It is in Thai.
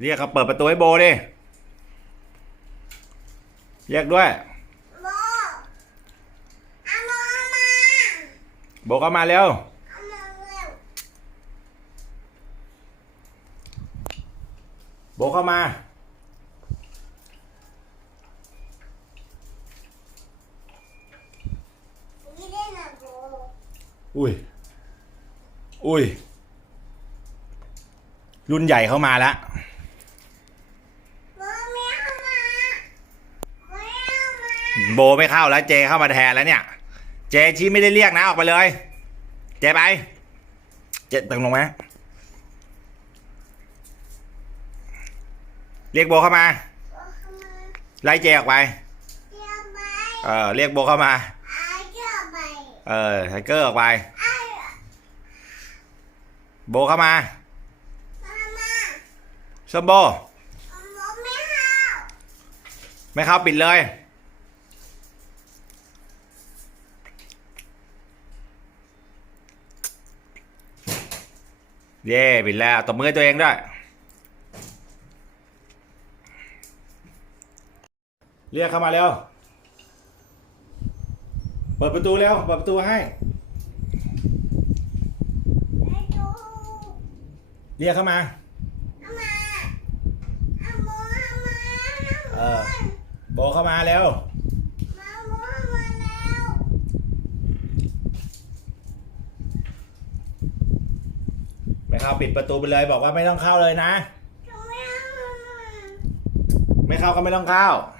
เรียกเขาเปิดประตูให้โบดิเรียกด้วย โบเอาโมมาโบเข้ามาเร็ว เอาโมเร็วโบเข้ามา นี่ได้นะโบอุ้ย อุ้ย รุ่นใหญ่เข้ามาแล้ว โบไม่เอามาไม่เอามา โบไม่เข้าแล้วเจเข้ามาแทนแล้วเนี่ย เจชี้ไม่ได้เรียกนะออกไปเลย เจไป เจตึงลงไหมเรียกโบเข้ามาโบเข้ามาไล่เจออกไปเที่ยวไป เออเรียกโบเข้ามาอาเที่ยวไปเออไทเกอร์ออกไปอาโบเข้ามามามาสมโบเอาโบไม่เอาไม่เข้าปิดเลย เย่ปิดแล้วตบมือให้ตัวเองด้วย เรียกเข้ามาเร็ว เปิดประตูเร็ว เปิดประตูให้ไปดูเรียกเข้ามาเอามาเอาโบเอามา เออโบเข้ามาเร็ว มาโบเอามาแล้ว ไม่เข้าปิดประตูไปเลยบอกว่าไม่ต้องเข้าเลยนะทำไมเอามาไม่เข้าก็ไม่ต้องเข้าเ